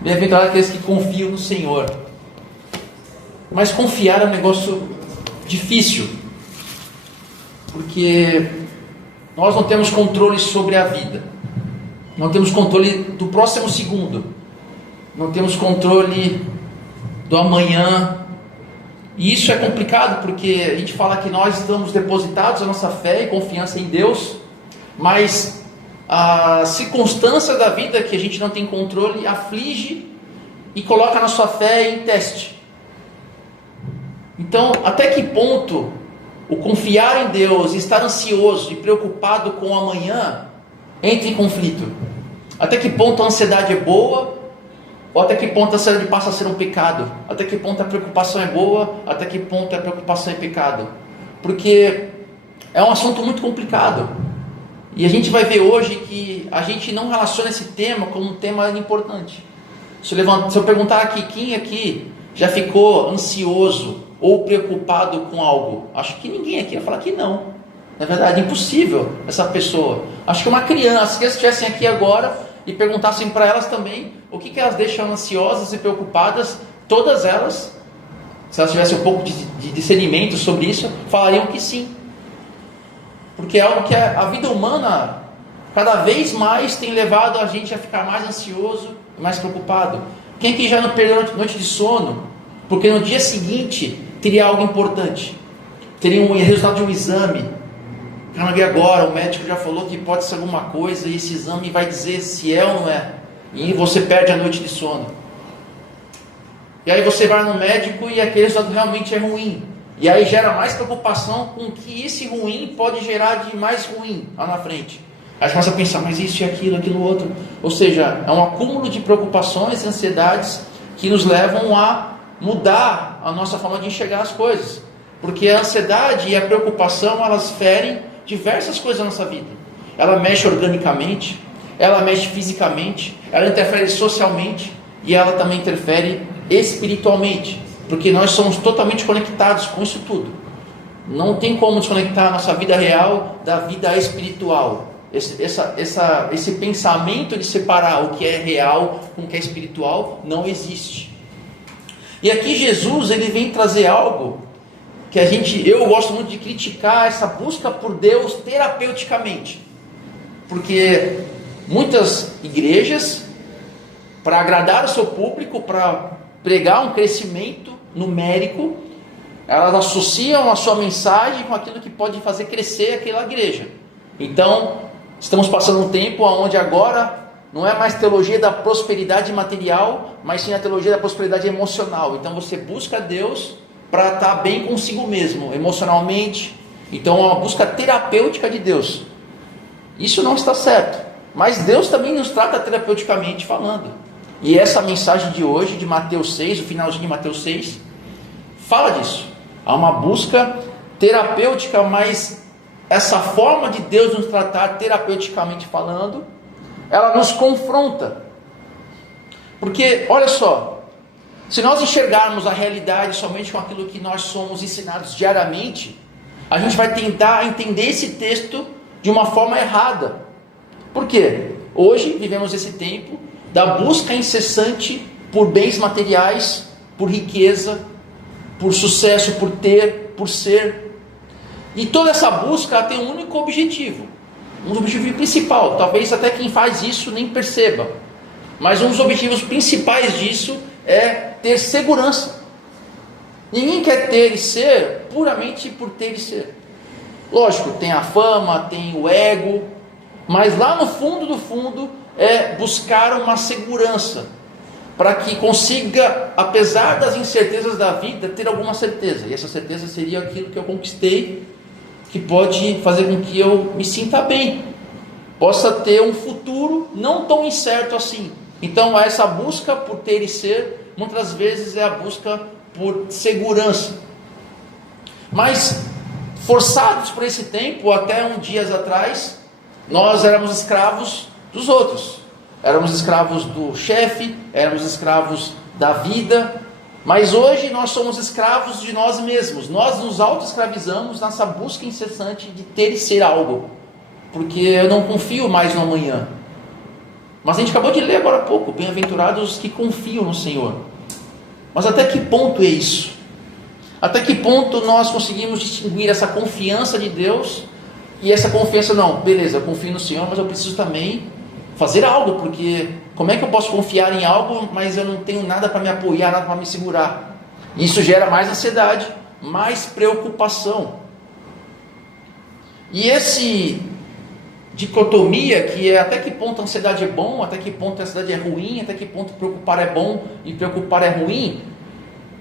Bem-aventurados aqueles que confiam no Senhor. Mas confiar é um negócio difícil, porque nós não temos controle sobre a vida, não temos controle do próximo segundo, não temos controle do amanhã. E isso é complicado, porque a gente fala que nós estamos depositados a nossa fé e confiança em Deus, mas a circunstância da vida que a gente não tem controle aflige e coloca a nossa fé em teste. Então, até que ponto o confiar em Deus, estar ansioso e preocupado com o amanhã entra em conflito? Até que ponto a ansiedade é boa? Ou até que ponto a ansiedade passa a ser um pecado? Até que ponto a preocupação é boa? Até que ponto a preocupação é pecado? Porque é um assunto muito complicado. E a gente vai ver hoje que a gente não relaciona esse tema como um tema importante. Se eu perguntar aqui, quem aqui já ficou ansioso ou preocupado com algo? Acho que ninguém aqui vai falar que não. Na verdade, é impossível essa pessoa. Acho que uma criança, se eles estivessem aqui agora e perguntassem para elas também o que elas deixam ansiosas e preocupadas, todas elas, se elas tivessem um pouco de discernimento sobre isso, falariam que sim. Porque é algo que a vida humana cada vez mais tem levado a gente a ficar mais ansioso e mais preocupado. Quem aqui já não perdeu noite de sono porque no dia seguinte teria algo importante, teria um resultado de um exame? E agora o médico já falou que pode ser alguma coisa e esse exame vai dizer se é ou não é, e você perde a noite de sono. E aí você vai no médico e aquele resultado realmente é ruim, e aí gera mais preocupação com o que esse ruim pode gerar de mais ruim lá na frente. Aí você começa a pensar, mas isso e aquilo outro. Ou seja, é um acúmulo de preocupações e ansiedades que nos levam a mudar a nossa forma de enxergar as coisas. Porque a ansiedade e a preocupação, elas ferem diversas coisas na nossa vida. Ela mexe organicamente, ela mexe fisicamente, ela interfere socialmente e ela também interfere espiritualmente, porque nós somos totalmente conectados com isso tudo. Não tem como desconectar a nossa vida real da vida espiritual. Esse pensamento de separar o que é real com o que é espiritual não existe. E aqui Jesus, ele vem trazer algo que eu gosto muito de criticar, essa busca por Deus terapeuticamente. Porque muitas igrejas, para agradar o seu público, para pregar um crescimento numérico, elas associam a sua mensagem com aquilo que pode fazer crescer aquela igreja. Então, estamos passando um tempo onde agora não é mais teologia da prosperidade material, mas sim a teologia da prosperidade emocional. Então você busca Deus para estar bem consigo mesmo, emocionalmente. Então é uma busca terapêutica de Deus. Isso não está certo, mas Deus também nos trata terapeuticamente falando. E essa mensagem de hoje, de Mateus 6, o finalzinho de Mateus 6, fala disso. Há uma busca terapêutica, mas essa forma de Deus nos tratar terapeuticamente falando, ela nos confronta. Porque, olha só, se nós enxergarmos a realidade somente com aquilo que nós somos ensinados diariamente, a gente vai tentar entender esse texto de uma forma errada. Por quê? Hoje vivemos esse tempo da busca incessante por bens materiais, por riqueza, por sucesso, por ter, por ser. E toda essa busca tem um único objetivo, um objetivo principal. Talvez até quem faz isso nem perceba, mas um dos objetivos principais disso é ter segurança. Ninguém quer ter e ser puramente por ter e ser. Lógico, tem a fama, tem o ego, mas lá no fundo do fundo é buscar uma segurança, para que consiga, apesar das incertezas da vida, ter alguma certeza. E essa certeza seria aquilo que eu conquistei, que pode fazer com que eu me sinta bem, possa ter um futuro não tão incerto assim. Então essa busca por ter e ser, muitas vezes é a busca por segurança. Mas forçados por esse tempo, até uns dias atrás, nós éramos escravos dos outros. Éramos escravos do chefe, éramos escravos da vida, mas hoje nós somos escravos de nós mesmos. Nós nos auto-escravizamos nessa busca incessante de ter e ser algo, porque eu não confio mais no amanhã. Mas a gente acabou de ler agora há pouco, bem-aventurados os que confiam no Senhor. Mas até que ponto é isso? Até que ponto nós conseguimos distinguir essa confiança de Deus e essa confiança, não, beleza, eu confio no Senhor, mas eu preciso também fazer algo, porque como é que eu posso confiar em algo, mas eu não tenho nada para me apoiar, nada para me segurar? Isso gera mais ansiedade, mais preocupação. E esse dicotomia, que é até que ponto a ansiedade é bom, até que ponto a ansiedade é ruim, até que ponto preocupar é bom e preocupar é ruim,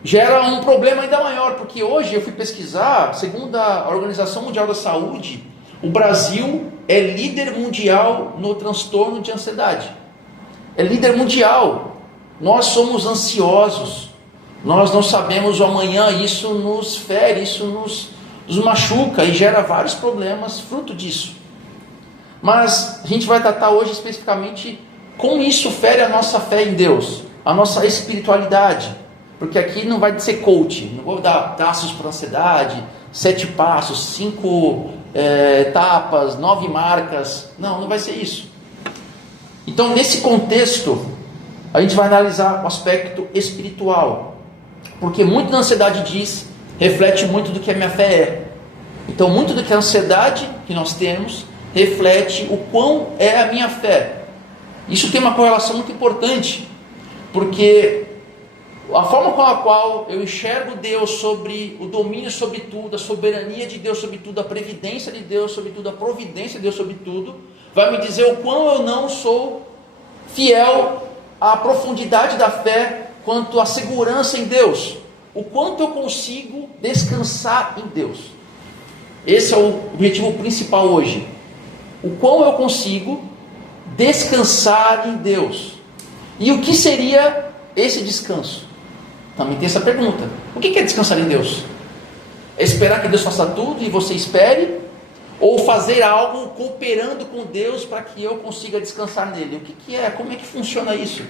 gera um problema ainda maior, porque hoje eu fui pesquisar, segundo a Organização Mundial da Saúde, o Brasil é líder mundial no transtorno de ansiedade. É líder mundial. Nós somos ansiosos. Nós não sabemos o amanhã, isso nos fere, isso nos machuca e gera vários problemas fruto disso. Mas a gente vai tratar hoje especificamente como isso fere a nossa fé em Deus, a nossa espiritualidade. Porque aqui não vai ser coach, não vou dar passos para a ansiedade, 7 passos, 5 etapas, 9 marcas. Não vai ser isso. Então, nesse contexto, a gente vai analisar o aspecto espiritual. Porque muito da ansiedade reflete muito do que a minha fé é. Então, muito do que a ansiedade que nós temos reflete o quão é a minha fé. Isso tem uma correlação muito importante, porque a forma com a qual eu enxergo Deus sobre o domínio sobre tudo, a soberania de Deus sobre tudo, a previdência de Deus sobre tudo, a providência de Deus sobre tudo, vai me dizer o quão eu não sou fiel à profundidade da fé quanto à segurança em Deus, o quanto eu consigo descansar em Deus. Esse é o objetivo principal hoje. O quão eu consigo descansar em Deus. E o que seria esse descanso? Também tem essa pergunta. O que é descansar em Deus? É esperar que Deus faça tudo e você espere? Ou fazer algo cooperando com Deus para que eu consiga descansar nele? O que é? Como é que funciona isso?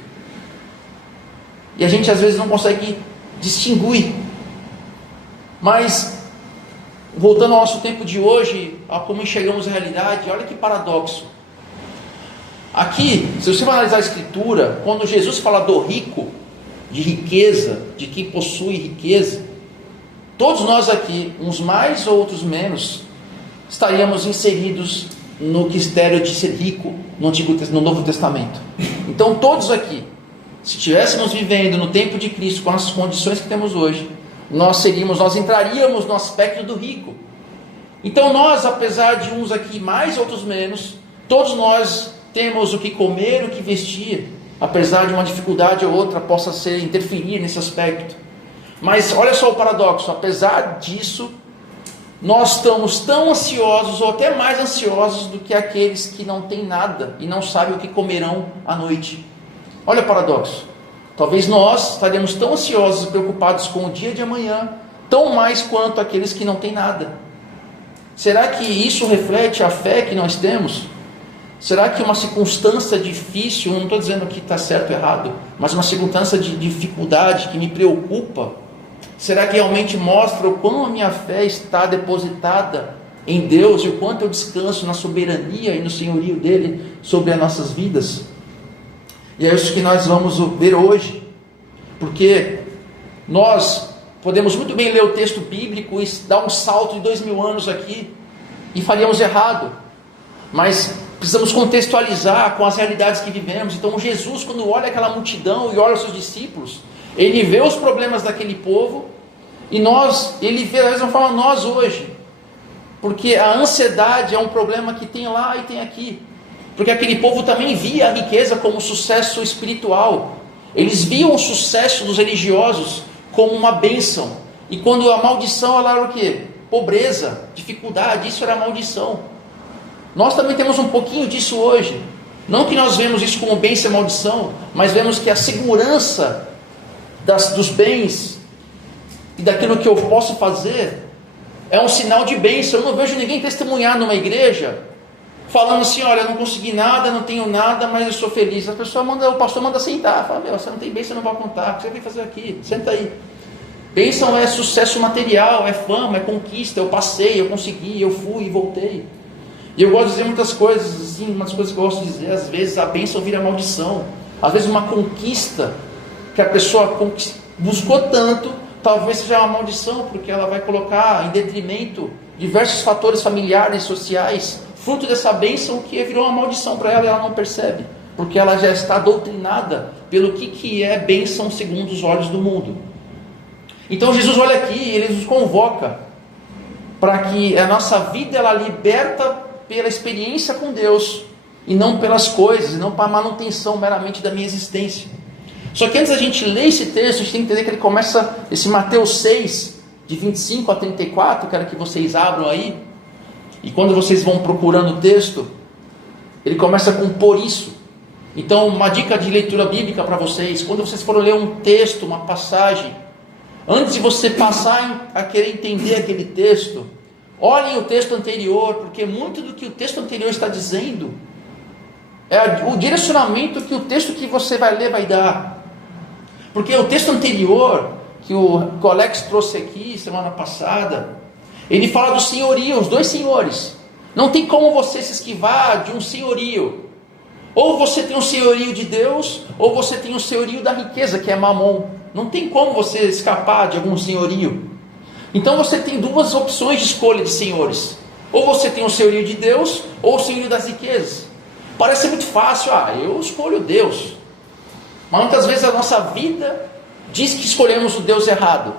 E a gente às vezes não consegue distinguir. Mas, voltando ao nosso tempo de hoje, a como enxergamos a realidade, olha que paradoxo. Aqui, se você vai analisar a Escritura, quando Jesus fala do rico, de riqueza, de quem possui riqueza, todos nós aqui, uns mais ou outros menos, estaríamos inseridos no critério de ser rico no Novo Testamento. Então todos aqui, se estivéssemos vivendo no tempo de Cristo com as condições que temos hoje, nós entraríamos no aspecto do rico. Então nós, apesar de uns aqui mais, outros menos, todos nós temos o que comer, o que vestir, apesar de uma dificuldade ou outra possa interferir nesse aspecto. Mas olha só o paradoxo, apesar disso, nós estamos tão ansiosos ou até mais ansiosos do que aqueles que não têm nada e não sabem o que comerão à noite. Olha o paradoxo. Talvez nós estaremos tão ansiosos e preocupados com o dia de amanhã, tão mais quanto aqueles que não têm nada. Será que isso reflete a fé que nós temos? Será que uma circunstância difícil, não estou dizendo que está certo ou errado, mas uma circunstância de dificuldade que me preocupa, será que realmente mostra o quão a minha fé está depositada em Deus e o quanto eu descanso na soberania e no senhorio dele sobre as nossas vidas? E é isso que nós vamos ver hoje, porque nós podemos muito bem ler o texto bíblico e dar um salto de 2000 anos aqui e faríamos errado, mas precisamos contextualizar com as realidades que vivemos. Então Jesus, quando olha aquela multidão e olha os seus discípulos, ele vê os problemas daquele povo e ele vê da mesma forma nós hoje, porque a ansiedade é um problema que tem lá e tem aqui, porque aquele povo também via a riqueza como sucesso espiritual, eles viam o sucesso dos religiosos como uma bênção, e quando a maldição ela era o quê? Pobreza, dificuldade, isso era maldição. Nós também temos um pouquinho disso hoje. Não que nós vemos isso como bênção e maldição, mas vemos que a segurança dos bens e daquilo que eu posso fazer é um sinal de bênção. Eu não vejo ninguém testemunhar numa igreja falando assim: olha, eu não consegui nada, não tenho nada, mas eu sou feliz. O pastor manda sentar. Fala: você não tem bênção, eu não vou contar. O que você vem fazer aqui? Senta aí. Bênção é sucesso material, é fama, é conquista. Eu passei, eu consegui, eu fui e voltei. E eu gosto de dizer muitas coisas, assim, umas coisas que eu gosto de dizer, às vezes a bênção vira maldição. Às vezes uma conquista que a pessoa buscou tanto, talvez seja uma maldição, porque ela vai colocar em detrimento diversos fatores familiares, sociais, fruto dessa bênção que virou uma maldição para ela e ela não percebe, porque ela já está doutrinada pelo que é bênção segundo os olhos do mundo. Então Jesus olha aqui e Ele nos convoca para que a nossa vida ela liberta pela experiência com Deus, e não pelas coisas, e não para a manutenção meramente da minha existência. Só que antes da gente ler esse texto, a gente tem que entender que ele começa, esse Mateus 6, de 25 a 34, quero que vocês abram aí, e quando vocês vão procurando o texto, ele começa com por isso. Então, uma dica de leitura bíblica para vocês, quando vocês forem ler um texto, uma passagem, antes de você passar a querer entender aquele texto, olhem o texto anterior, porque muito do que o texto anterior está dizendo é o direcionamento que o texto que você vai ler vai dar. Porque o texto anterior, que o Alex trouxe aqui semana passada, ele fala do senhorio, os dois senhores. Não tem como você se esquivar de um senhorio. Ou você tem o senhorio de Deus, ou você tem o senhorio da riqueza, que é Mamon. Não tem como você escapar de algum senhorio. Então você tem duas opções de escolha de senhores. Ou você tem o senhorio de Deus, ou o senhorio das riquezas. Parece muito fácil, eu escolho Deus. Mas muitas vezes a nossa vida diz que escolhemos o Deus errado.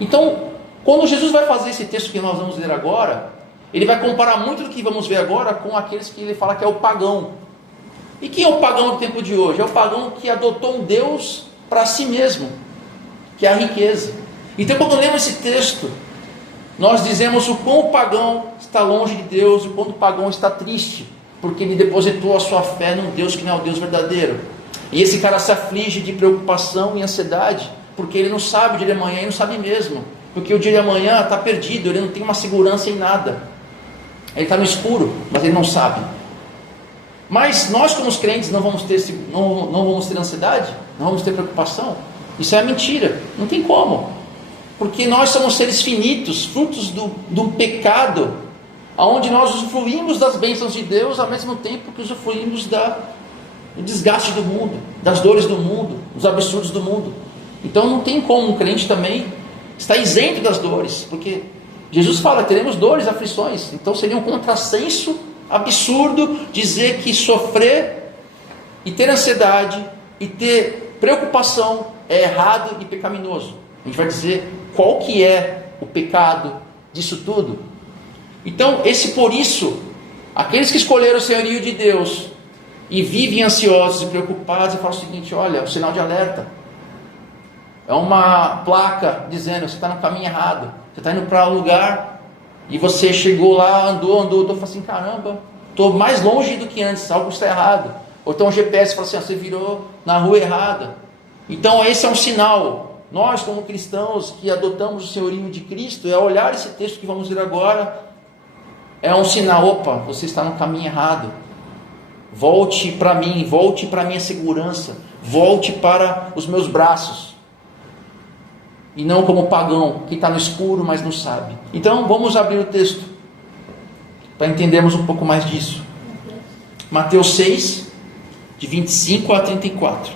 Então, quando Jesus vai fazer esse texto que nós vamos ler agora, ele vai comparar muito do que vamos ver agora com aqueles que ele fala que é o pagão. E quem é o pagão do tempo de hoje? É o pagão que adotou um Deus para si mesmo, que é a riqueza. Então, quando lemos esse texto, nós dizemos o quão o pagão está longe de Deus, o quão o pagão está triste, porque ele depositou a sua fé num Deus que não é o Deus verdadeiro. E esse cara se aflige de preocupação e ansiedade, porque ele não sabe o dia de amanhã, ele não sabe mesmo, porque o dia de amanhã está perdido, ele não tem uma segurança em nada, ele está no escuro, mas ele não sabe. Mas nós como os crentes não vamos ter ansiedade, não vamos ter preocupação? Isso é mentira, não tem como, porque nós somos seres finitos, frutos do pecado, onde nós usufruímos das bênçãos de Deus, ao mesmo tempo que usufruímos do desgaste do mundo, das dores do mundo, dos absurdos do mundo. Então não tem como um crente também estar isento das dores, porque Jesus fala, teremos dores, aflições. Então seria um contrassenso absurdo dizer que sofrer e ter ansiedade e ter preocupação é errado e pecaminoso. A gente vai dizer qual que é o pecado disso tudo. Então, por isso, aqueles que escolheram o senhorio de Deus e vivem ansiosos e preocupados, e falam o seguinte: olha, é um sinal de alerta, é uma placa dizendo, você está no caminho errado, você está indo para um lugar, e você chegou lá, andou, fala assim, caramba, estou mais longe do que antes, algo está errado. Ou então o GPS fala assim, você virou na rua errada. Então esse é um sinal. Nós como cristãos que adotamos o senhorio de Cristo, é olhar esse texto que vamos ler agora, é um sinal, opa, você está no caminho errado. Volte para mim, volte para a minha segurança, volte para os meus braços. E não como pagão, que está no escuro, mas não sabe. Então vamos abrir o texto, para entendermos um pouco mais disso. Mateus 6, de 25 a 34.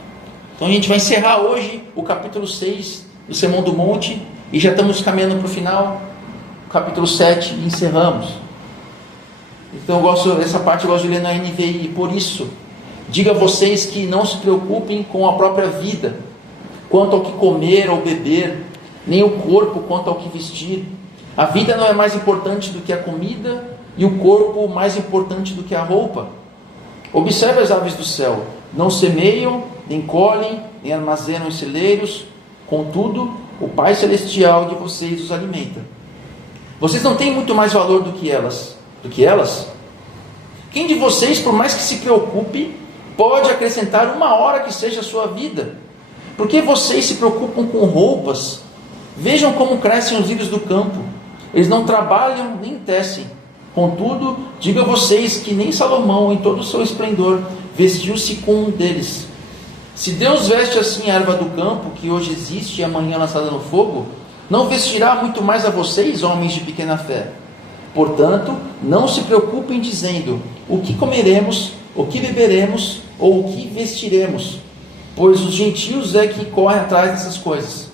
Então a gente vai encerrar hoje o capítulo 6 do Sermão do Monte, e já estamos caminhando para o final, capítulo 7, e encerramos. Então essa parte eu gosto de ler na NVI. Por isso, diga a vocês que não se preocupem com a própria vida, quanto ao que comer ou beber, nem o corpo quanto ao que vestir. A vida não é mais importante do que a comida, e o corpo mais importante do que a roupa. Observe as aves do céu, não semeiam, nem colhem, nem armazenam em celeiros, contudo, o Pai Celestial de vocês os alimenta. Vocês não têm muito mais valor do que elas? Quem de vocês, por mais que se preocupe, pode acrescentar uma hora que seja a sua vida? Por que vocês se preocupam com roupas? Vejam como crescem os lírios do campo. Eles não trabalham nem tecem. Contudo, digo a vocês que nem Salomão, em todo o seu esplendor, vestiu-se com um deles. Se Deus veste assim a erva do campo, que hoje existe e amanhã lançada no fogo, não vestirá muito mais a vocês, homens de pequena fé? Portanto, não se preocupem dizendo: o que comeremos, o que beberemos, ou o que vestiremos, pois os gentios é que correm atrás dessas coisas.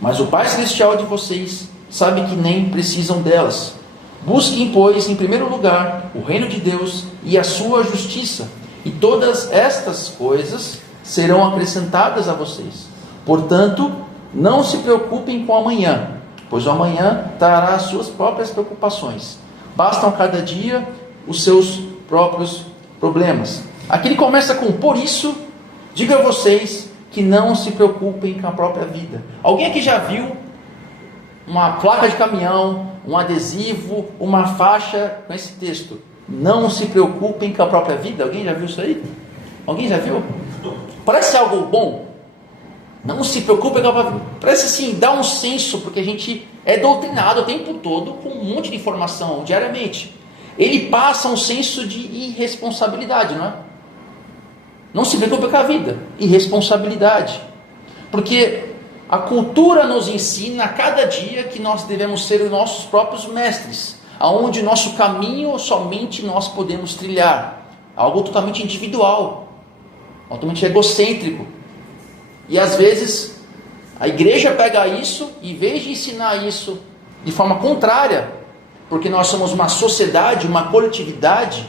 Mas o Pai Celestial de vocês sabe que nem precisam delas. Busquem, pois, em primeiro lugar o reino de Deus e a sua justiça, e todas estas coisas serão acrescentadas a vocês. Portanto, não se preocupem com o amanhã, pois o amanhã trará as suas próprias preocupações. Bastam cada dia os seus próprios problemas. Aqui ele começa com: por isso, digo a vocês que não se preocupem com a própria vida. Alguém aqui já viu uma placa de caminhão, um adesivo, uma faixa com esse texto: não se preocupem com a própria vida? Alguém já viu isso aí? Alguém já viu? Parece algo bom. Não se preocupem com a própria vida. Parece assim, dá um senso, porque a gente é doutrinado o tempo todo com um monte de informação diariamente. Ele passa um senso de irresponsabilidade, não é? Não se preocupe com a vida. Irresponsabilidade. Porque a cultura nos ensina a cada dia que nós devemos ser os nossos próprios mestres, aonde o nosso caminho somente nós podemos trilhar. Algo totalmente individual, totalmente egocêntrico. E às vezes a igreja pega isso e, em vez de ensinar isso de forma contrária, porque nós somos uma sociedade, uma coletividade,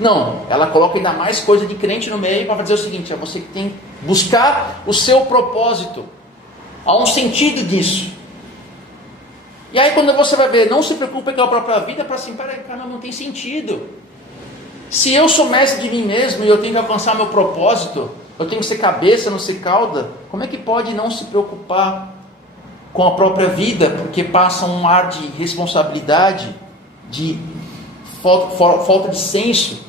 não, ela coloca ainda mais coisa de crente no meio para dizer o seguinte: é você que tem que buscar o seu propósito. Há um sentido disso. E aí quando você vai ver, não se preocupe com a própria vida, para assim, peraí, cara, não tem sentido. Se eu sou mestre de mim mesmo e eu tenho que alcançar meu propósito, eu tenho que ser cabeça, não ser cauda, como é que pode não se preocupar com a própria vida? Porque passa um ar de responsabilidade, de falta de senso.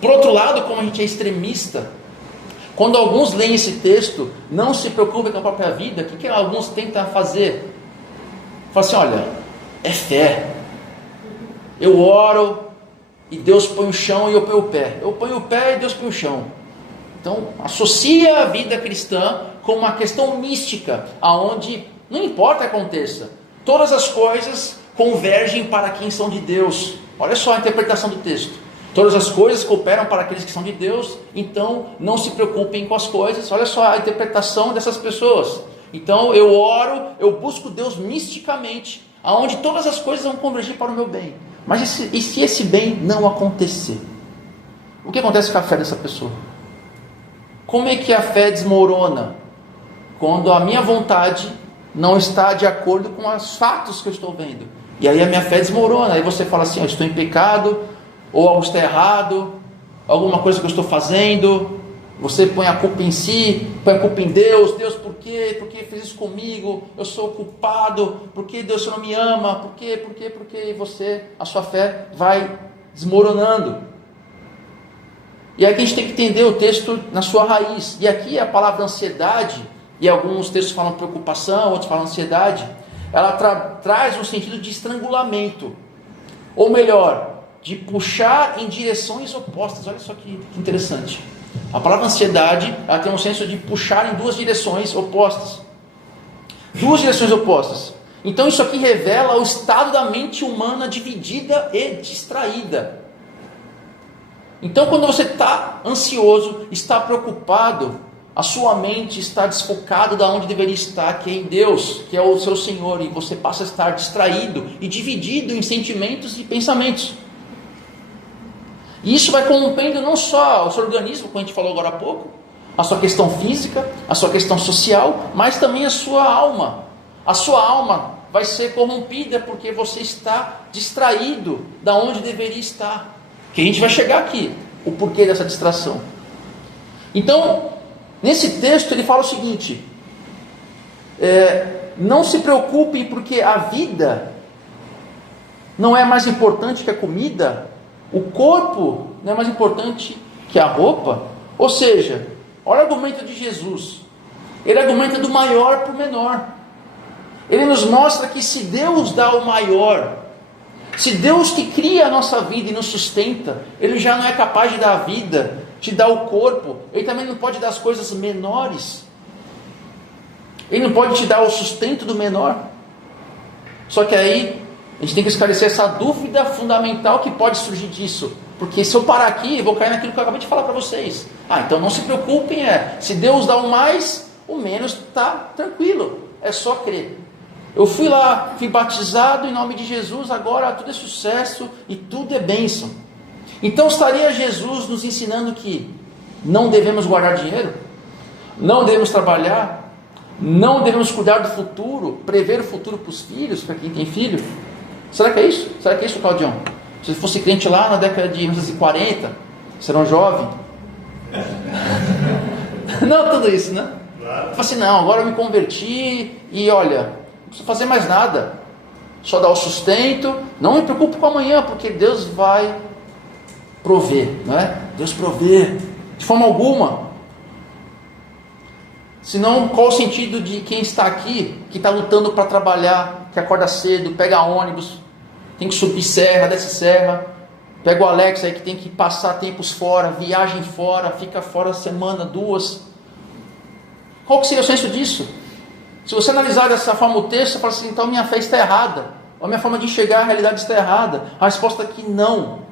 Por outro lado, como a gente é extremista, quando alguns leem esse texto, não se preocupem com a própria vida, o que alguns tentam fazer? Falam assim: olha, é fé. Eu oro e Deus põe o chão e eu ponho o pé. Eu ponho o pé e Deus põe o chão. Então, associa a vida cristã com uma questão mística, aonde não importa o que aconteça, todas as coisas convergem para quem são de Deus. Olha só a interpretação do texto. Todas as coisas cooperam para aqueles que são de Deus, então não se preocupem com as coisas. Olha só a interpretação dessas pessoas. Então eu oro, eu busco Deus misticamente, aonde todas as coisas vão convergir para o meu bem. Mas e se esse bem não acontecer? O que acontece com a fé dessa pessoa? Como é que a fé desmorona? Quando a minha vontade não está de acordo com os fatos que eu estou vendo. E aí a minha fé desmorona. Aí você fala assim: eu estou em pecado, ou algo está errado, alguma coisa que eu estou fazendo. Você põe a culpa em si, põe a culpa em Deus. Deus, por quê? Por que fez isso comigo? Eu sou culpado. Por que Deus não me ama? Por quê? E você, a sua fé vai desmoronando. E aqui a gente tem que entender o texto na sua raiz. E aqui a palavra ansiedade, e alguns textos falam preocupação, outros falam ansiedade, ela traz um sentido de estrangulamento. Ou melhor, de puxar em direções opostas. Olha só que interessante. A palavra ansiedade, ela tem um senso de puxar em duas direções opostas. Duas direções opostas. Então isso aqui revela o estado da mente humana dividida e distraída. Então quando você está ansioso, está preocupado, a sua mente está desfocada da onde deveria estar, que é em Deus, que é o seu Senhor, e você passa a estar distraído e dividido em sentimentos e pensamentos. E isso vai corrompendo não só o seu organismo, como a gente falou agora há pouco, a sua questão física, a sua questão social, mas também a sua alma. A sua alma vai ser corrompida porque você está distraído da onde deveria estar. Que a gente vai chegar aqui, o porquê dessa distração. Então, nesse texto ele fala o seguinte: não se preocupem porque a vida não é mais importante que a comida, o corpo não é mais importante que a roupa. Ou seja, olha o argumento de Jesus. Ele argumenta do maior para o menor. Ele nos mostra que se Deus dá o maior, se Deus que cria a nossa vida e nos sustenta, Ele já não é capaz de dar a vida, te dar o corpo, Ele também não pode dar as coisas menores. Ele não pode te dar o sustento do menor. Só que aí A gente tem que esclarecer essa dúvida fundamental que pode surgir disso. Porque se eu parar aqui, eu vou cair naquilo que eu acabei de falar para vocês. Então não se preocupem, se Deus dá o mais, o menos está tranquilo. É só crer. Eu fui lá, fui batizado em nome de Jesus, agora tudo é sucesso e tudo é bênção. Então estaria Jesus nos ensinando que não devemos guardar dinheiro? Não devemos trabalhar? Não devemos cuidar do futuro, prever o futuro para os filhos, para quem tem filho? Será que é isso? Será que é isso, Claudião? Se fosse crente lá na década de 1940, você era um jovem? Não tudo isso, né? Claro. Fala assim, não, agora eu me converti e olha, não preciso fazer mais nada. Só dar o sustento, não me preocupe com amanhã, porque Deus vai prover, não é? Deus provê, de forma alguma. Senão, qual o sentido de quem está aqui, que está lutando para trabalhar, que acorda cedo, pega ônibus, tem que subir serra, desce serra, pega o Alex aí que tem que passar tempos fora, viagem fora, fica fora semana, 2. Qual que seria o senso disso? Se você analisar dessa forma o texto, você fala assim, então minha fé está errada, ou a minha forma de enxergar a realidade está errada. A resposta é que não.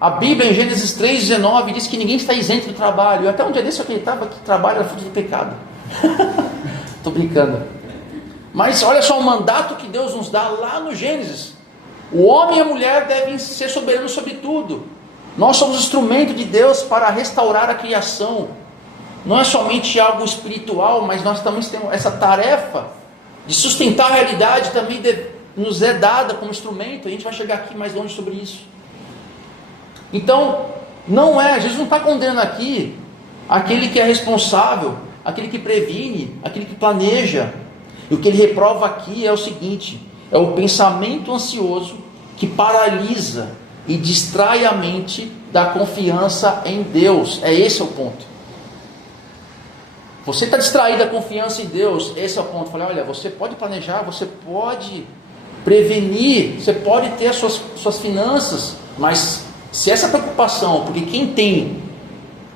A Bíblia em Gênesis 3,19 diz que ninguém está isento do trabalho. Eu até um dia desse eu acreditava que trabalho era fruto do pecado. Estou brincando. Mas olha só o mandato que Deus nos dá lá no Gênesis. O homem e a mulher devem ser soberanos sobre tudo. Nós somos instrumento de Deus para restaurar a criação. Não é somente algo espiritual, mas nós também temos essa tarefa de sustentar a realidade, também nos é dada como instrumento. A gente vai chegar aqui mais longe sobre isso. Então, Jesus não está condenando aqui aquele que é responsável, aquele que previne, aquele que planeja. E o que ele reprova aqui é o seguinte: é o pensamento ansioso que paralisa e distrai a mente da confiança em Deus. Esse é o ponto. Você está distraído da confiança em Deus, esse é o ponto. Falei, olha, você pode planejar, você pode prevenir, você pode ter as suas finanças, mas se essa preocupação, porque quem tem,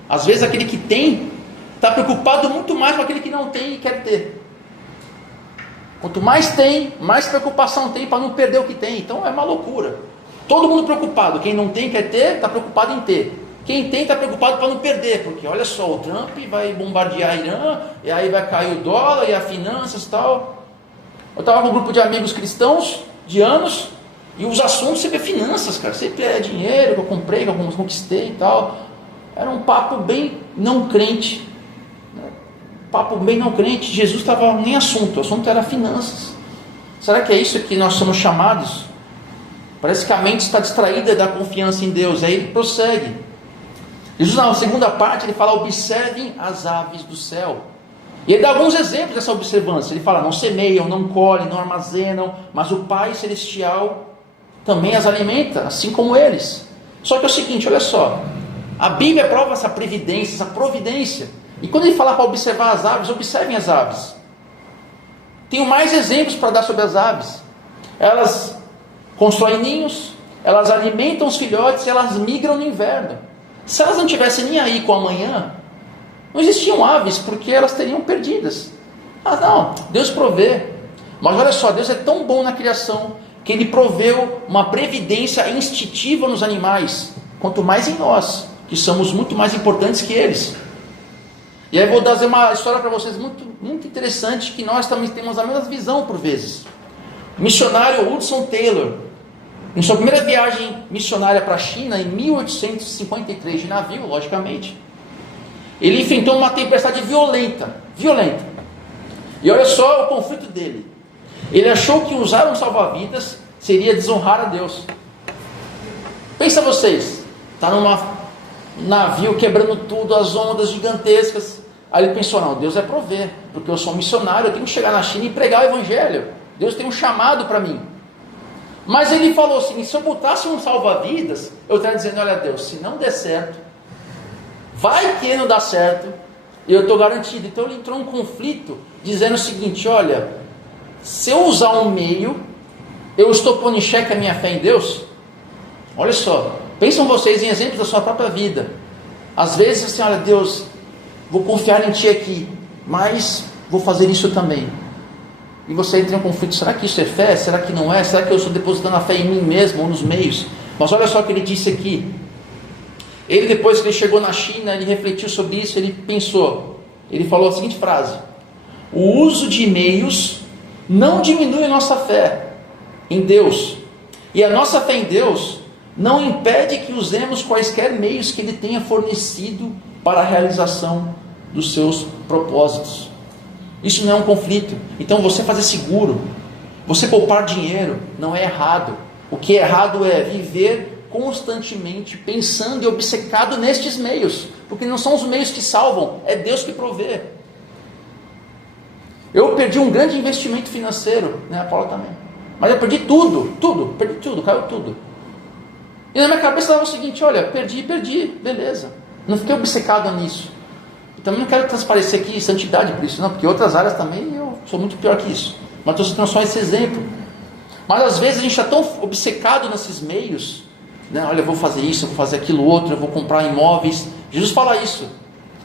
às vezes aquele que tem, está preocupado muito mais com aquele que não tem e quer ter. Quanto mais tem, mais preocupação tem para não perder o que tem. Então é uma loucura. Todo mundo preocupado. Quem não tem quer ter, está preocupado em ter. Quem tem está preocupado para não perder. Porque olha só, o Trump vai bombardear Irã, e aí vai cair o dólar e as finanças e tal. Eu estava com um grupo de amigos cristãos de anos, e os assuntos sempre é finanças, cara. Sempre é dinheiro que eu comprei, que eu conquistei e tal. Era um papo bem não crente. Papo bem não crente. Jesus estava nem assunto, o assunto era finanças. Será que é isso que nós somos chamados? Parece que a mente está distraída da confiança em Deus. Aí ele prossegue. Jesus, na segunda parte, ele fala: observem as aves do céu. E ele dá alguns exemplos dessa observância. Ele fala: não semeiam, não colhem, não armazenam, mas o Pai Celestial também as alimenta, assim como eles. Só que é o seguinte, olha só, a Bíblia prova essa previdência, essa providência. E quando ele fala para observar as aves, observem as aves. Tenho mais exemplos para dar sobre as aves. Elas constroem ninhos, elas alimentam os filhotes, elas migram no inverno. Se elas não tivessem nem aí com amanhã, não existiam aves, porque elas teriam perdidas. Não, Deus provê. Mas olha só, Deus é tão bom na criação, que Ele proveu uma previdência instintiva nos animais, quanto mais em nós, que somos muito mais importantes que eles. E aí eu vou trazer uma história para vocês muito, muito interessante, que nós também temos a mesma visão por vezes. O missionário Hudson Taylor, em sua primeira viagem missionária para a China, em 1853, de navio, logicamente, ele enfrentou uma tempestade violenta. E olha só o conflito dele. Ele achou que usar um salva-vidas seria desonrar a Deus. Pensa vocês, está num navio quebrando tudo, as ondas gigantescas. Aí ele pensou: não, Deus vai prover, porque eu sou um missionário, eu tenho que chegar na China e pregar o evangelho. Deus tem um chamado para mim. Mas ele falou assim: se eu botasse um salva-vidas, eu estaria dizendo: olha Deus, se não der certo, vai que não dá certo, eu estou garantido. Então ele entrou em conflito, dizendo o seguinte: olha, se eu usar um meio, eu estou pondo em xeque a minha fé em Deus? Olha só, pensam vocês em exemplos da sua própria vida. Às vezes assim: olha Deus, vou confiar em Ti aqui, mas vou fazer isso também. e você entra em um conflito. Será que isso é fé? Será que não é? Será que eu estou depositando a fé em mim mesmo ou nos meios? Mas olha só o que ele disse aqui. Ele, depois que ele chegou na China, ele refletiu sobre isso, ele pensou, ele falou a seguinte frase: o uso de meios não diminui a nossa fé em Deus, e a nossa fé em Deus não impede que usemos quaisquer meios que Ele tenha fornecido para a realização dos seus propósitos. Isso não é um conflito. Então você fazer seguro, você poupar dinheiro, não é errado. O que é errado é viver constantemente pensando e obcecado nestes meios, porque não são os meios que salvam, é Deus que provê. Eu perdi um grande investimento financeiro, né? A Paula também. Mas eu perdi tudo, caiu tudo. E na minha cabeça estava o seguinte: olha, perdi, beleza. Não fiquei obcecado nisso. E também não quero transparecer aqui santidade por isso, não, porque em outras áreas também eu sou muito pior que isso. Mas estou citando só esse exemplo. Mas às vezes a gente está tão obcecado nesses meios, né? Olha, eu vou fazer isso, eu vou fazer aquilo outro, eu vou comprar imóveis. Jesus fala isso.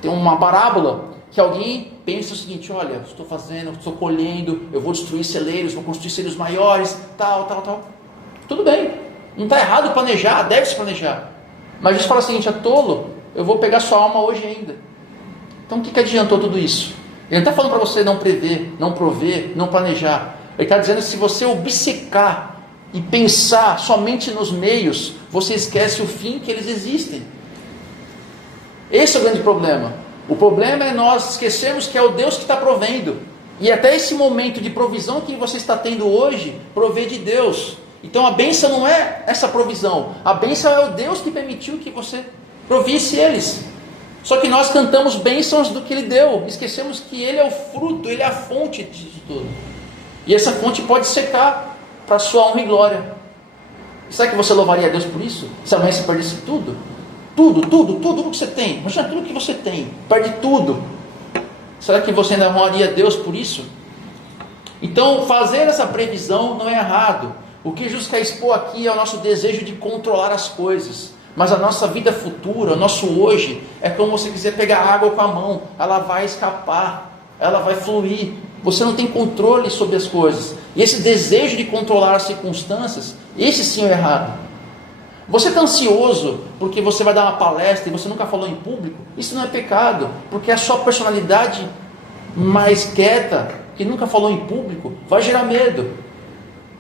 Tem uma parábola que alguém pensa o seguinte: olha, estou fazendo, estou colhendo, eu vou destruir celeiros, vou construir celeiros maiores, tal. Tudo bem, não está errado planejar, deve-se planejar. Mas Jesus fala o seguinte: é tolo, eu vou pegar sua alma hoje ainda. Então o que adiantou tudo isso? Ele não está falando para você não prever, não prover, não planejar. Ele está dizendo que se você obcecar e pensar somente nos meios, você esquece o fim que eles existem. Esse é o grande problema. O problema é nós esquecermos que é o Deus que está provendo. E até esse momento de provisão que você está tendo hoje, provê de Deus. Então a bênção não é essa provisão. A bênção é o Deus que permitiu que você provisse eles. Só que nós cantamos bênçãos do que Ele deu. Esquecemos que Ele é o fruto, Ele é a fonte disso tudo. E essa fonte pode secar para a sua honra e glória. Será que você louvaria a Deus por isso? Se amanhã você perdesse tudo? Tudo que você tem. Imagina tudo que você tem. Perde tudo. Será que você ainda honraria a Deus por isso? Então, fazer essa previsão não é errado. O que Jesus quer expor aqui é o nosso desejo de controlar as coisas. Mas a nossa vida futura, o nosso hoje, é como você quiser pegar água com a mão. Ela vai escapar, ela vai fluir. Você não tem controle sobre as coisas. E esse desejo de controlar as circunstâncias, esse sim é errado. Você está ansioso porque você vai dar uma palestra e você nunca falou em público? Isso não é pecado, porque a sua personalidade mais quieta, que nunca falou em público, vai gerar medo.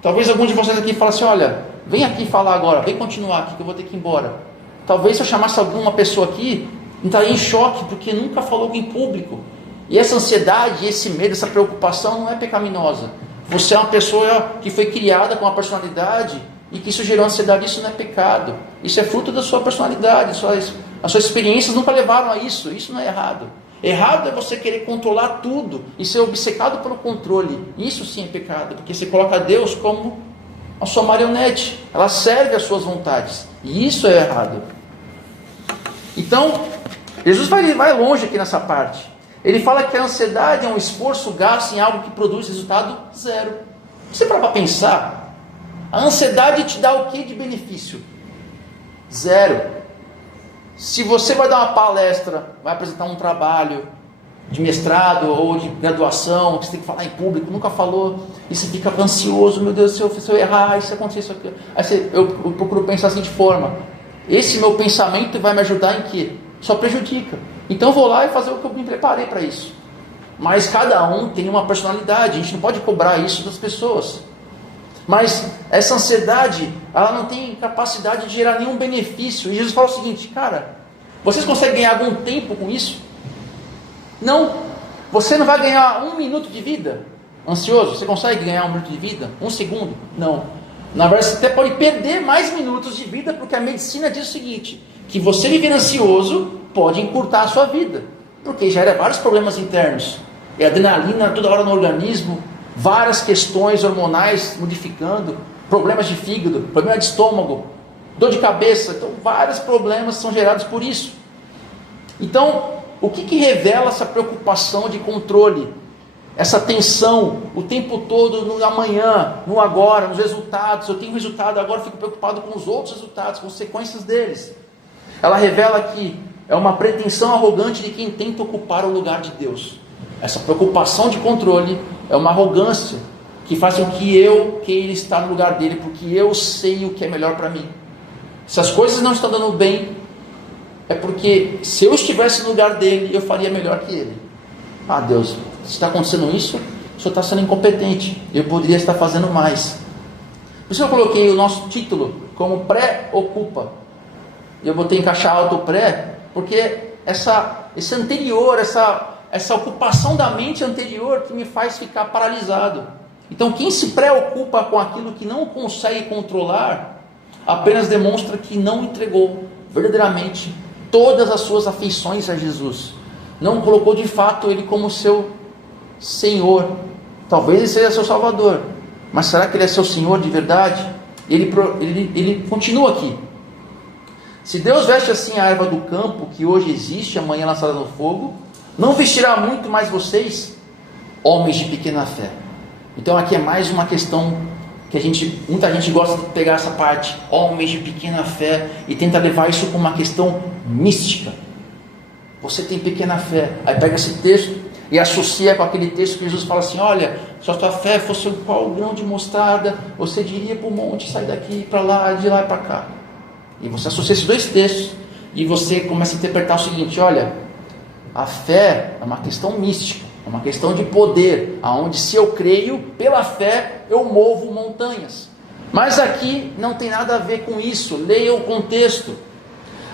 Talvez algum de vocês aqui fale assim: olha, vem aqui falar agora, vem continuar aqui que eu vou ter que ir embora. Talvez se eu chamasse alguma pessoa aqui, estaria em choque porque nunca falou em público. E essa ansiedade, esse medo, essa preocupação não é pecaminosa. Você é uma pessoa que foi criada com uma personalidade e que isso gerou ansiedade. Isso não é pecado. Isso é fruto da sua personalidade. As suas experiências nunca levaram a isso. Isso não é errado. Errado é você querer controlar tudo e ser obcecado pelo controle. Isso sim é pecado, porque você coloca Deus como a sua marionete. Ela serve às suas vontades. E isso é errado. Então, Jesus vai longe aqui nessa parte. Ele fala que a ansiedade é um esforço gasto em algo que produz resultado zero. Você para pensar, a ansiedade te dá o que de benefício? Zero. Se você vai dar uma palestra, vai apresentar um trabalho de mestrado ou de graduação, que você tem que falar em público, nunca falou, e você fica ansioso: meu Deus, se eu errar, se acontecer isso aqui. Aí eu procuro pensar assim de forma: esse meu pensamento vai me ajudar em quê? Só prejudica. Então eu vou lá e fazer o que eu me preparei para isso. Mas cada um tem uma personalidade, a gente não pode cobrar isso das pessoas. Mas essa ansiedade, ela não tem capacidade de gerar nenhum benefício. E Jesus fala o seguinte: cara, vocês conseguem ganhar algum tempo com isso? Não. Você não vai ganhar 1 minuto de vida ansioso. Você consegue ganhar 1 minuto de vida? 1 segundo? Não. Na verdade, você até pode perder mais minutos de vida, porque a medicina diz o seguinte: que você viver ansioso pode encurtar a sua vida, porque gera vários problemas internos. É adrenalina toda hora no organismo, várias questões hormonais modificando, problemas de fígado, problema de estômago, dor de cabeça. Então vários problemas são gerados por isso. Então, o que revela essa preocupação de controle? Essa tensão o tempo todo no amanhã, no agora, nos resultados. Eu tenho resultado agora, fico preocupado com os outros resultados, consequências deles. Ela revela que é uma pretensão arrogante de quem tenta ocupar o lugar de Deus. Essa preocupação de controle é uma arrogância que faz com que eu queira estar no lugar dele, porque eu sei o que é melhor para mim. Se as coisas não estão dando bem, é porque se eu estivesse no lugar dele, eu faria melhor que ele. Ah, Deus, se está acontecendo isso, o Senhor está sendo incompetente, eu poderia estar fazendo mais. Por isso eu coloquei o nosso título como pré-ocupa. Eu botei em caixa alta o pré, porque esse anterior, essa ocupação da mente anterior que me faz ficar paralisado. Então quem se preocupa com aquilo que não consegue controlar, apenas demonstra que não entregou verdadeiramente todas as suas afeições a Jesus. Não colocou de fato Ele como seu Senhor. Talvez Ele seja seu Salvador, mas será que Ele é seu Senhor de verdade? Ele continua aqui. Se Deus veste assim a erva do campo, que hoje existe, amanhã lançada no fogo, não vestirá muito mais vocês, homens de pequena fé. Então aqui é mais uma questão que muita gente gosta de pegar essa parte, homens de pequena fé, e tenta levar isso como uma questão mística. Você tem pequena fé, aí pega esse texto e associa com aquele texto que Jesus fala assim: olha, se a tua fé fosse um pau grão de mostarda, você diria para o monte, sai daqui para lá, de lá para cá. E você associa esses dois textos e você começa a interpretar o seguinte: olha, a fé é uma questão mística, é uma questão de poder, aonde se eu creio, pela fé eu movo montanhas. Mas aqui não tem nada a ver com isso. Leia o contexto.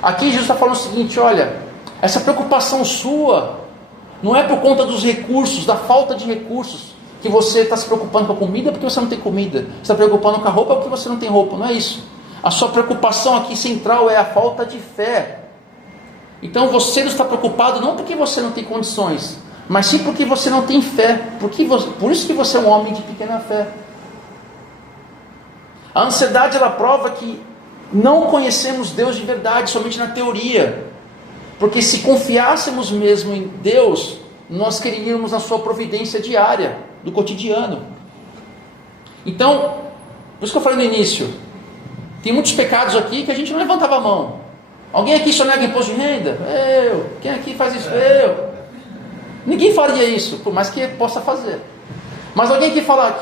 Aqui Jesus está falando o seguinte: olha, essa preocupação sua não é por conta dos recursos, da falta de recursos, que você está se preocupando com a comida porque você não tem comida, você está preocupando com a roupa porque você não tem roupa. Não é isso. A sua preocupação aqui central é a falta de fé. Então você não está preocupado não porque você não tem condições, mas sim porque você não tem fé. Por isso que você é um homem de pequena fé. A ansiedade, ela prova que não conhecemos Deus de verdade, somente na teoria. Porque se confiássemos mesmo em Deus, nós queríamos na sua providência diária, do cotidiano. Então, por isso que eu falei no início, tem muitos pecados aqui que a gente não levantava a mão. Alguém aqui sonega imposto de renda? Eu. Quem aqui faz isso? Eu. Ninguém faria isso, por mais que possa fazer. Mas alguém que fala,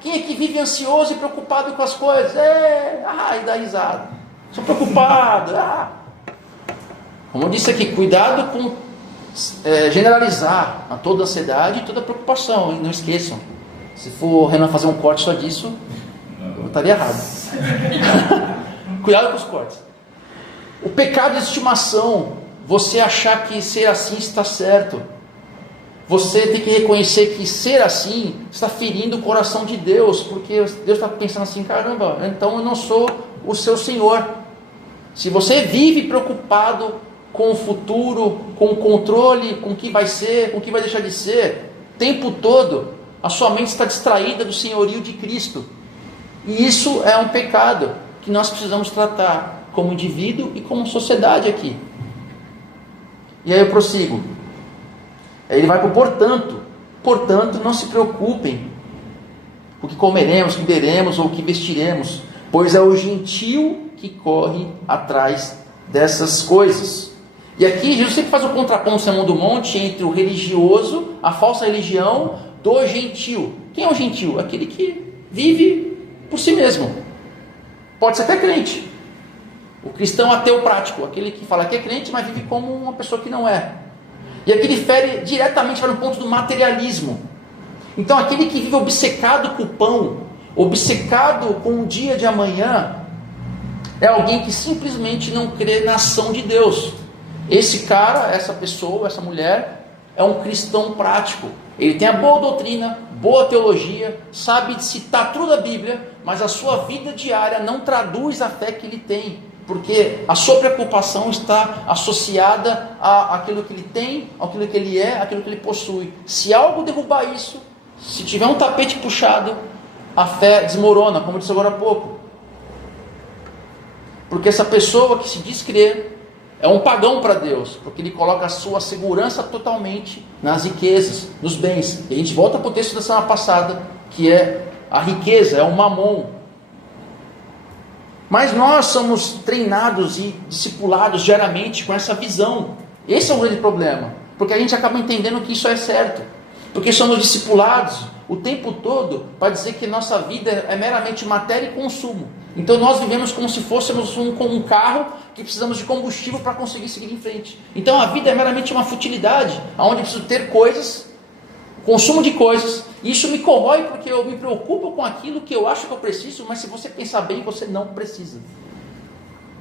quem aqui vive ansioso e preocupado com as coisas? E dá risada. Sou preocupado. Como eu disse aqui, cuidado com generalizar a toda ansiedade e toda preocupação. E não esqueçam, se for o Renan fazer um corte só disso, eu estaria errado. Cuidado com os cortes. O pecado de estimação, você achar que ser assim está certo. Você tem que reconhecer que ser assim está ferindo o coração de Deus, porque Deus está pensando assim: caramba, então eu não sou o seu Senhor. Se você vive preocupado com o futuro, com o controle, com o que vai ser, com o que vai deixar de ser, o tempo todo, a sua mente está distraída do senhorio de Cristo. E isso é um pecado que nós precisamos tratar como indivíduo e como sociedade aqui. E aí eu prossigo. Ele vai para o portanto, não se preocupem com o que comeremos, o que beberemos ou o que vestiremos, pois é o gentio que corre atrás dessas coisas. E aqui Jesus sempre faz o contraponto no Sermão do Monte entre o religioso, a falsa religião, do gentio. Quem é o gentio? Aquele que vive por si mesmo. Pode ser até crente. O cristão ateu prático, aquele que fala que é crente, mas vive como uma pessoa que não é. E aqui ele fere diretamente para o ponto do materialismo. Então aquele que vive obcecado com o pão, obcecado com o dia de amanhã, é alguém que simplesmente não crê na ação de Deus. Esse cara, essa pessoa, essa mulher, é um cristão prático. Ele tem a boa doutrina, boa teologia, sabe citar tudo da Bíblia, mas a sua vida diária não traduz a fé que ele tem. Porque a sua preocupação está associada àquilo que ele tem, àquilo que ele é, àquilo que ele possui. Se algo derrubar isso, se tiver um tapete puxado, a fé desmorona, como eu disse agora há pouco. Porque essa pessoa que se diz crer é um pagão para Deus, porque ele coloca a sua segurança totalmente nas riquezas, nos bens. E a gente volta para o texto da semana passada, que é a riqueza, é o mamon. Mas nós somos treinados e discipulados diariamente com essa visão. Esse é o grande problema, porque a gente acaba entendendo que isso é certo. Porque somos discipulados o tempo todo para dizer que nossa vida é meramente matéria e consumo. Então nós vivemos como se fôssemos um carro que precisamos de combustível para conseguir seguir em frente. Então a vida é meramente uma futilidade, onde eu preciso ter coisas, consumo de coisas, e isso me corrói porque eu me preocupo com aquilo que eu acho que eu preciso, mas se você pensar bem, você não precisa.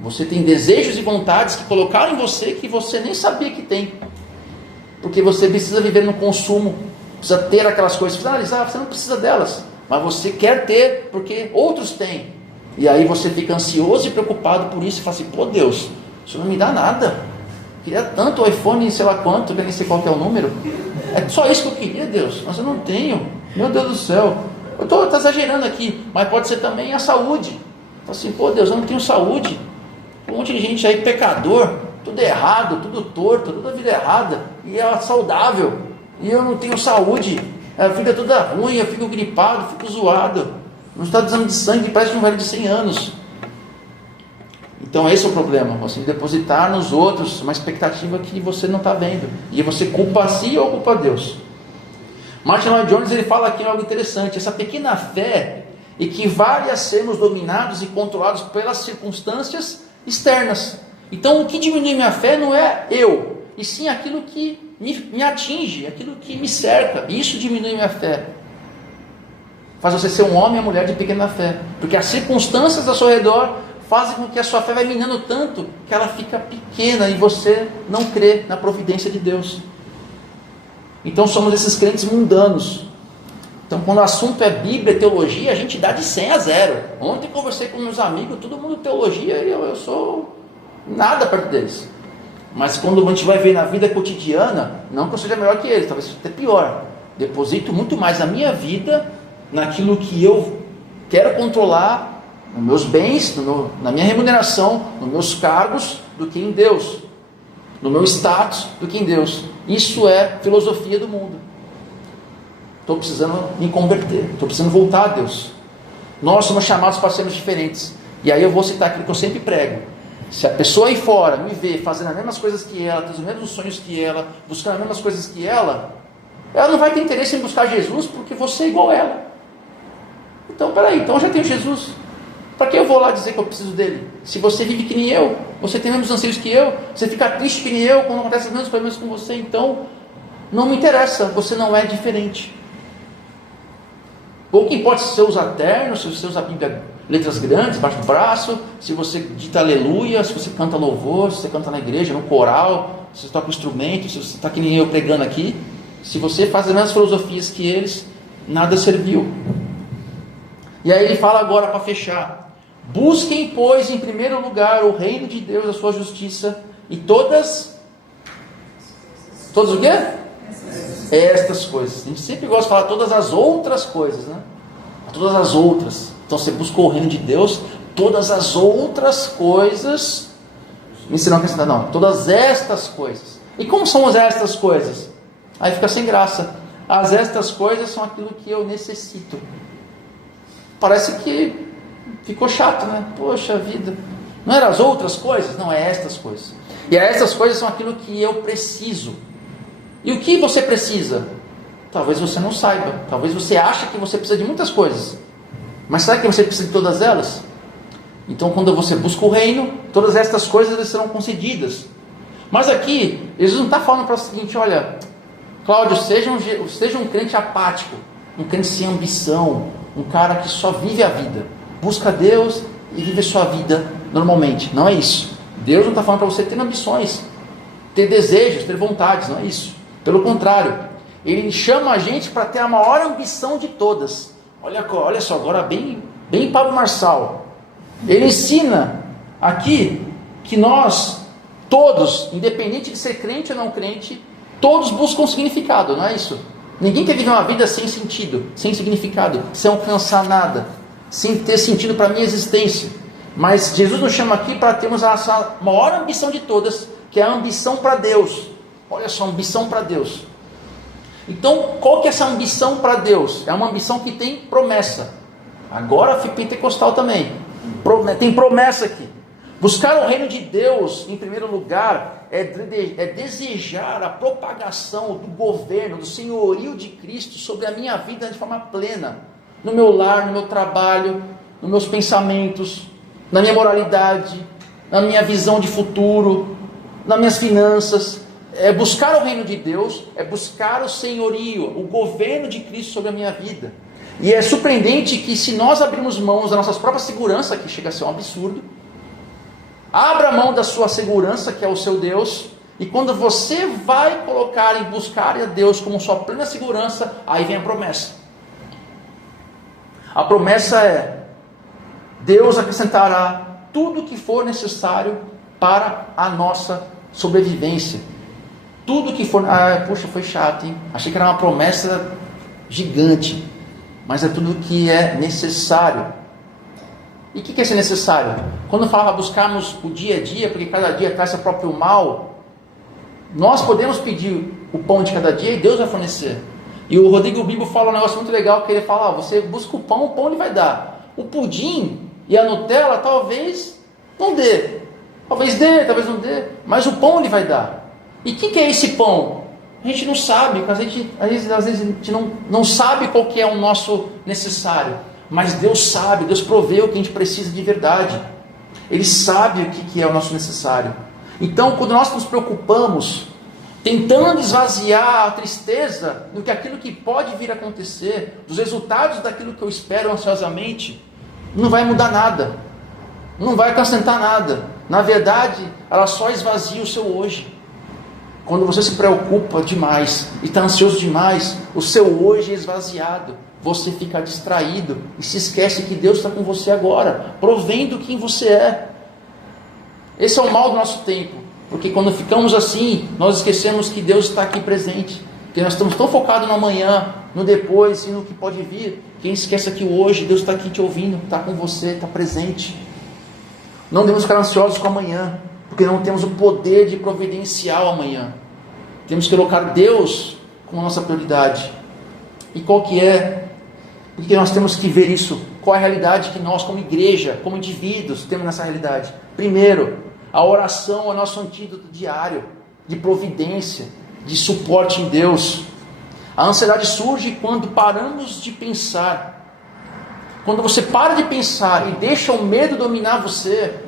Você tem desejos e vontades que colocaram em você que você nem sabia que tem. Porque você precisa viver no consumo, precisa ter aquelas coisas, precisa analisar, você não precisa delas, mas você quer ter porque outros têm. E aí você fica ansioso e preocupado por isso e fala assim, pô Deus, isso não me dá nada. Queria tanto o iPhone, sei lá quanto, nem sei qual que é o número. É só isso que eu queria, Deus, mas eu não tenho. Meu Deus do céu. Eu estou exagerando aqui, mas pode ser também a saúde. Fala assim, pô Deus, eu não tenho saúde. Um monte de gente aí pecador, tudo errado, tudo torto, toda a vida errada, e é saudável, e eu não tenho saúde, a vida toda ruim, eu fico gripado, fico zoado, não está dando de sangue, parece um velho de 100 anos. Então esse é o problema, você depositar nos outros uma expectativa que você não está vendo, e você culpa a si ou culpa a Deus. Martin Lloyd Jones ele fala aqui algo interessante, essa pequena fé equivale a sermos dominados e controlados pelas circunstâncias externas. Então o que diminui minha fé não é eu, e sim aquilo que me atinge, aquilo que me cerca. Isso diminui minha fé. Faz você ser um homem e uma mulher de pequena fé, porque as circunstâncias ao seu redor fazem com que a sua fé vai minando tanto que ela fica pequena e você não crê na providência de Deus. Então somos esses crentes mundanos. Então quando o assunto é Bíblia e teologia, a gente dá de 100 a 0. Ontem conversei com meus amigos, todo mundo teologia, e eu sou nada perto deles. Mas quando a gente vai ver na vida cotidiana, não que eu seja melhor que eles, talvez seja até pior. Deposito muito mais a minha vida naquilo que eu quero controlar, nos meus bens, na minha remuneração, nos meus cargos, do que em Deus. No meu status, do que em Deus. Isso é filosofia do mundo. Estou precisando me converter, estou precisando voltar a Deus. Nós somos chamados para sermos diferentes. E aí eu vou citar aquilo que eu sempre prego. Se a pessoa aí fora me vê fazendo as mesmas coisas que ela, tendo os mesmos sonhos que ela, buscando as mesmas coisas que ela não vai ter interesse em buscar Jesus porque você é igual a ela. Então peraí, então eu já tenho Jesus. Para que eu vou lá dizer que eu preciso dele? Se você vive que nem eu, você tem os mesmos anseios que eu, você fica triste que nem eu quando acontecem os mesmos problemas com você, então não me interessa, você não é diferente. Pouco importa se você usa terno, se você usa a Bíblia, letras grandes, embaixo do braço, se você dita aleluia, se você canta louvor, se você canta na igreja, no coral, se você toca um instrumento, se você está que nem eu pregando aqui, se você faz as mesmas filosofias que eles, nada serviu. E aí ele fala agora para fechar: busquem, pois, em primeiro lugar o reino de Deus, a sua justiça, e todas o quê? Estas coisas. A gente sempre gosta de falar todas as outras coisas, né? Todas as outras. Então você buscou o reino de Deus, todas as outras coisas. Me ensinou a acrescentar, não, todas estas coisas. E como são as estas coisas? Aí fica sem graça. As estas coisas são aquilo que eu necessito. Parece que ficou chato, né? Poxa vida. Não eram as outras coisas? Não, é estas coisas. E estas coisas são aquilo que eu preciso. E o que você precisa? Talvez você não saiba. Talvez você ache que você precisa de muitas coisas. Mas será que você precisa de todas elas? Então quando você busca o reino, todas estas coisas serão concedidas. Mas aqui, Jesus não está falando para o seguinte: olha, Cláudio, seja um crente apático, um crente sem ambição, um cara que só vive a vida. Busca Deus e vive a sua vida normalmente. Não é isso. Deus não está falando para você ter ambições, ter desejos, ter vontades. Não é isso. Pelo contrário, Ele chama a gente para ter a maior ambição de todas. Olha só, agora bem Pablo Marçal. Ele ensina aqui que nós, todos, independente de ser crente ou não crente, todos buscam significado, não é isso? Ninguém quer viver uma vida sem sentido, sem significado, sem alcançar nada, sem ter sentido para a minha existência. Mas Jesus nos chama aqui para termos a maior ambição de todas, que é a ambição para Deus. Olha só, ambição para Deus. Então, qual que é essa ambição para Deus? É uma ambição que tem promessa. Agora fui pentecostal também. Tem promessa aqui. Buscar o reino de Deus, em primeiro lugar, é desejar a propagação do governo, do senhorio de Cristo sobre a minha vida de forma plena, no meu lar, no meu trabalho, nos meus pensamentos, na minha moralidade, na minha visão de futuro, nas minhas finanças. É buscar o reino de Deus, é buscar o senhorio, o governo de Cristo sobre a minha vida. E é surpreendente que, se nós abrirmos mãos da nossa própria segurança, que chega a ser um absurdo, abra mão da sua segurança, que é o seu Deus, e quando você vai colocar em buscar a Deus como sua plena segurança, aí vem a promessa. A promessa é: Deus acrescentará tudo o que for necessário para a nossa sobrevivência. Tudo que for... puxa, foi chato, hein? Achei que era uma promessa gigante. Mas é tudo que é necessário. E o que é ser necessário? Quando eu falava buscarmos o dia a dia, porque cada dia traz seu próprio mal, nós podemos pedir o pão de cada dia e Deus vai fornecer. E o Rodrigo Bibo fala um negócio muito legal, que ele fala: você busca o pão ele vai dar. O pudim e a Nutella talvez não dê. Talvez dê, talvez não dê. Mas o pão ele vai dar. E o que é esse pão? A gente não sabe. Às vezes a gente não sabe qual que é o nosso necessário. Mas Deus sabe, Deus provê o que a gente precisa de verdade. Ele sabe o que é o nosso necessário. Então, quando nós nos preocupamos, tentando esvaziar a tristeza do que aquilo que pode vir a acontecer, dos resultados daquilo que eu espero ansiosamente, não vai mudar nada. Não vai acrescentar nada. Na verdade, ela só esvazia o seu hoje. Quando você se preocupa demais e está ansioso demais, o seu hoje é esvaziado. Você fica distraído e se esquece que Deus está com você agora, provendo quem você é. Esse é o mal do nosso tempo, porque quando ficamos assim, nós esquecemos que Deus está aqui presente, que nós estamos tão focados no amanhã, no depois e no que pode vir, que a gente esquece que hoje Deus está aqui te ouvindo, está com você, está presente. Não devemos ficar ansiosos com amanhã, porque não temos o poder de providenciar o amanhã. Temos que colocar Deus como nossa prioridade. E qual que é? Porque nós temos que ver isso. Qual é a realidade que nós, como igreja, como indivíduos, temos nessa realidade? Primeiro, a oração é o nosso antídoto diário de providência, de suporte em Deus. A ansiedade surge quando paramos de pensar. Quando você para de pensar e deixa o medo dominar você,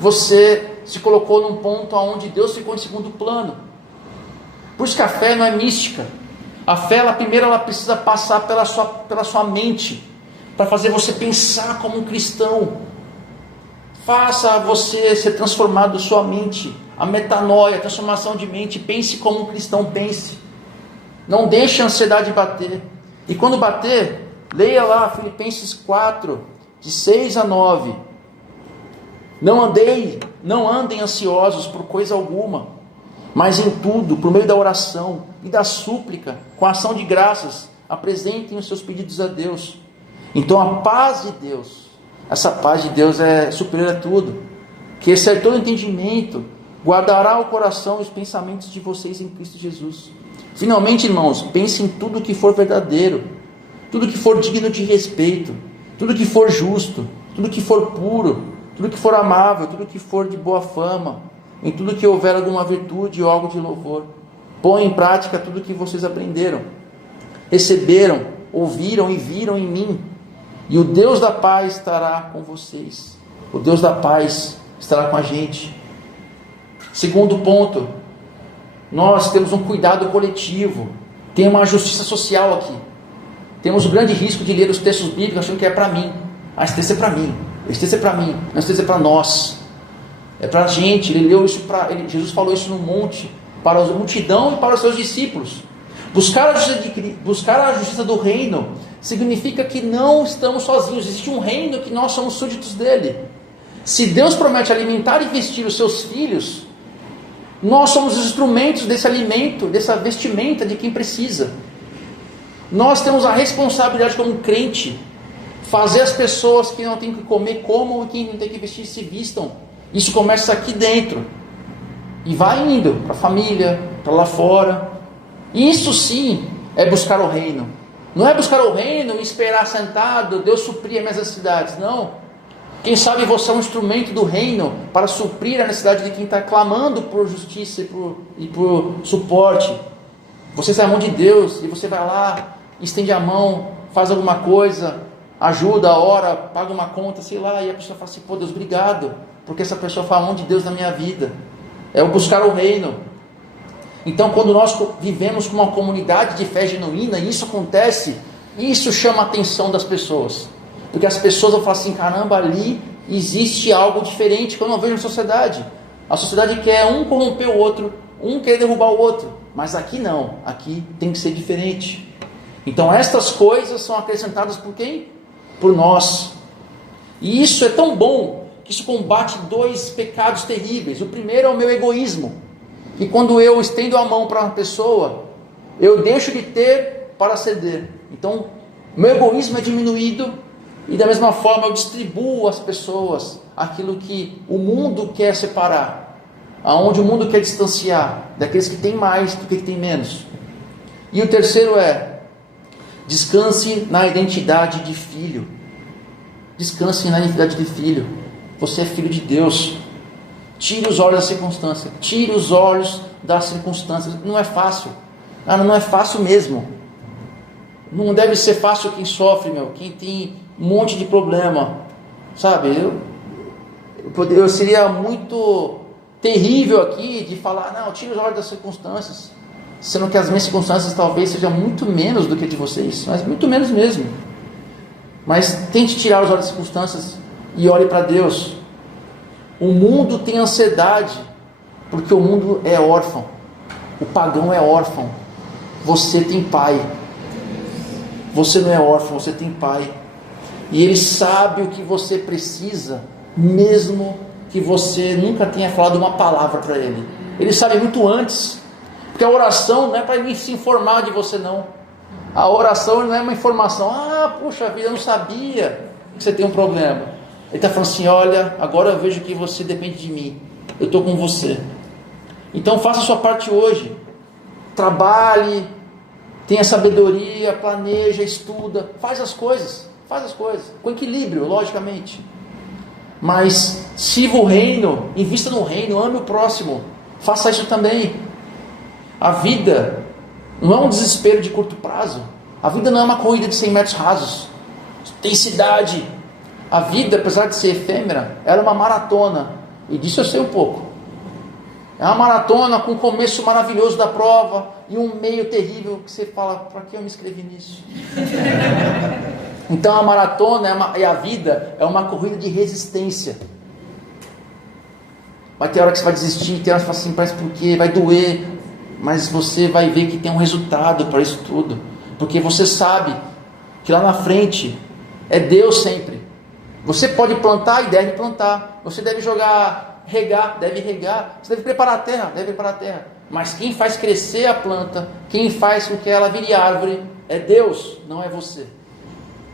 você se colocou num ponto onde Deus ficou em segundo plano. Por isso que a fé não é mística. A fé, primeiro ela precisa passar pela sua mente, para fazer você pensar como um cristão. Faça você ser transformado sua mente, a metanoia, a transformação de mente. Pense como um cristão pense. Não deixe a ansiedade bater. E quando bater, leia lá Filipenses 4, de 6 a 9. Não andem ansiosos por coisa alguma, mas em tudo, por meio da oração e da súplica, com ação de graças, apresentem os seus pedidos a Deus. Então a paz de Deus, essa paz de Deus é superior a tudo, que excede todo entendimento, guardará o coração e os pensamentos de vocês em Cristo Jesus. Finalmente, irmãos, pensem em tudo que for verdadeiro, tudo que for digno de respeito, tudo que for justo, tudo que for puro, tudo que for amável, tudo que for de boa fama, em tudo que houver alguma virtude ou algo de louvor. Põe em prática tudo que vocês aprenderam, receberam, ouviram e viram em mim, e o Deus da paz estará com vocês. O Deus da paz estará com a gente. Segundo ponto, nós temos um cuidado coletivo, tem uma justiça social aqui. Temos o grande risco de ler os textos bíblicos achando que é para mim. Esse texto é para mim, esse texto é para mim, esse texto é para nós. É para a gente. Jesus falou isso no monte, para a multidão e para os seus discípulos. Buscar a justiça do reino significa que não estamos sozinhos. Existe um reino que nós somos súditos dele. Se Deus promete alimentar e vestir os seus filhos, nós somos os instrumentos desse alimento, dessa vestimenta de quem precisa. Nós temos a responsabilidade como crente, fazer as pessoas que não têm que comer comam e quem não tem que vestir se vistam. Isso começa aqui dentro e vai indo para a família, para lá fora. Isso sim é buscar o reino. Não é buscar o reino e esperar sentado Deus suprir as minhas necessidades, não. Quem sabe você é um instrumento do reino para suprir a necessidade de quem está clamando por justiça e por suporte. Você está na mão de Deus e você vai lá, estende a mão, faz alguma coisa, ajuda, ora, paga uma conta, sei lá, e a pessoa fala assim, pô Deus, obrigado, porque essa pessoa fala a mão de Deus na minha vida. É o buscar o reino. Então, quando nós vivemos com uma comunidade de fé genuína, e isso acontece, isso chama a atenção das pessoas. Porque as pessoas vão falar assim, caramba, ali existe algo diferente que eu não vejo na sociedade. A sociedade quer um corromper o outro, um quer derrubar o outro. Mas aqui não, aqui tem que ser diferente. Então estas coisas são acrescentadas por quem? Por nós. E isso é tão bom, que isso combate dois pecados terríveis. O primeiro é o meu egoísmo. E quando eu estendo a mão para uma pessoa, eu deixo de ter para ceder. Então, meu egoísmo é diminuído. E da mesma forma eu distribuo às pessoas aquilo que o mundo quer separar, aonde o mundo quer distanciar daqueles que têm mais do que têm menos. E o terceiro é, descanse na identidade de filho. Descanse na identidade de filho. Você é filho de Deus. Tire os olhos da circunstância. Tire os olhos das circunstâncias. Não é fácil. Não é fácil mesmo. Não deve ser fácil quem sofre, quem tem um monte de problema, sabe? Eu seria muito terrível aqui de falar, não, tire os olhos das circunstâncias, sendo que as minhas circunstâncias talvez sejam muito menos do que de vocês, mas muito menos mesmo. Mas tente tirar os olhos das circunstâncias e olhe para Deus. O mundo tem ansiedade, porque o mundo é órfão, o pagão é órfão, você tem pai. Você não é órfão, você tem pai. E ele sabe o que você precisa, mesmo que você nunca tenha falado uma palavra para ele. Ele sabe muito antes. Porque a oração não é para ele se informar de você, não. A oração não é uma informação. Puxa vida, eu não sabia que você tem um problema. Ele está falando assim, olha, agora eu vejo que você depende de mim. Eu estou com você. Então faça a sua parte hoje. Trabalhe, tenha sabedoria, planeja, estuda, faz as coisas, com equilíbrio, logicamente. Mas sirva o reino, invista no reino, ame o próximo, faça isso também. A vida não é um desespero de curto prazo, a vida não é uma corrida de 100 metros rasos, tem cidade. A vida, apesar de ser efêmera, ela é uma maratona, e disso eu sei um pouco. É uma maratona com o começo maravilhoso da prova e um meio terrível que você fala, para que eu me inscrevi nisso? Então a maratona e a vida é uma corrida de resistência. Vai ter hora que você vai desistir, tem hora que você fala assim, parece porque vai doer, mas você vai ver que tem um resultado para isso tudo, porque você sabe que lá na frente é Deus sempre. Você pode plantar e deve plantar, você deve regar, deve regar, você deve preparar a terra, deve preparar a terra, mas quem faz crescer a planta, quem faz com que ela vire árvore, é Deus, não é você.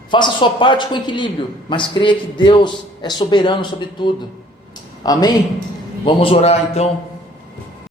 Faça a sua parte com equilíbrio, mas creia que Deus é soberano sobre tudo. Amém? Vamos orar então.